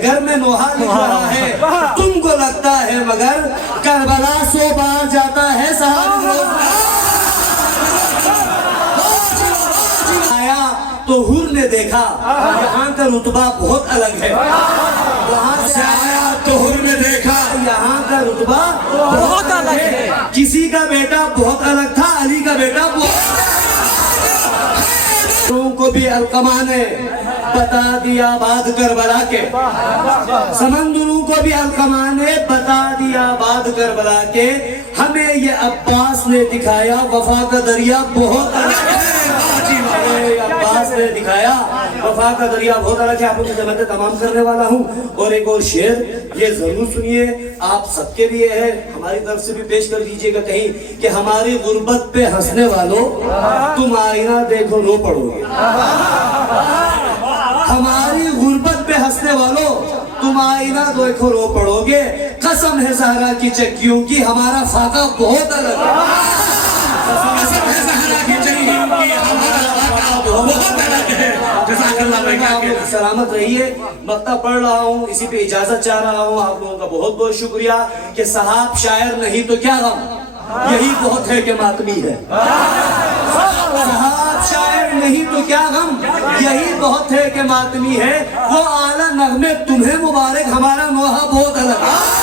جگر میں نوحہ لکھ رہا ہے، تم کو لگتا ہے مگر کربلا 100 بار جاتا ہے صحابی آیا تو حور نے دیکھا یہاں کا رتبہ بہت الگ ہے، وہاں سے آیا تو حور نے دیکھا یہاں کا رتبہ بہت الگ ہے، کسی کا بیٹا بہت الگ تھا، علی کا بیٹا بہت کو بھی علقمہ نے بتا دیا بات کربلا کے، سمندروں کو بھی علقمہ نے بتا دیا بات کربلا کے، ہمیں یہ عباس نے دکھایا وفا کا دریا بہت الگ ہے، عباس نے دکھایا وفا کا دریا بہت الگ ہے۔ آپ کو خدمت تمام کرنے والا ہوں اور ایک اور شعر یہ ضرور سنیے، آپ سب کے لیے ہے، ہماری طرف سے بھی پیش کر دیجئے گا کہیں کہ ہماری غربت پہ ہنسنے والوں تم آئینہ دیکھو رو پڑو گے، ہماری غربت پہ ہنسنے والوں تم آئینہ دیکھو رو پڑو گے، قسم ہے زہرا کی چکیوں کی ہمارا فاقہ بہت الگ ہے، قسم ہے زہرا کی چکیوں کی ہمارا فاقہ بہت الگ ہے۔ جزاک اللہ بھائی، سلامت رہیے، مقطع پڑھ رہا ہوں، اسی پہ اجازت چاہ رہا ہوں، آپ لوگوں کا بہت بہت شکریہ کہ صحاب شاعر نہیں تو کیا غم، یہی بہت ہے کہ ماتمی ہے، صحاب شاعر نہیں تو کیا غم، یہی بہت ہے کہ ماتمی ہے، وہ اعلیٰ نغمے تمہیں مبارک، ہمارا نوحہ بہت الگ ہے۔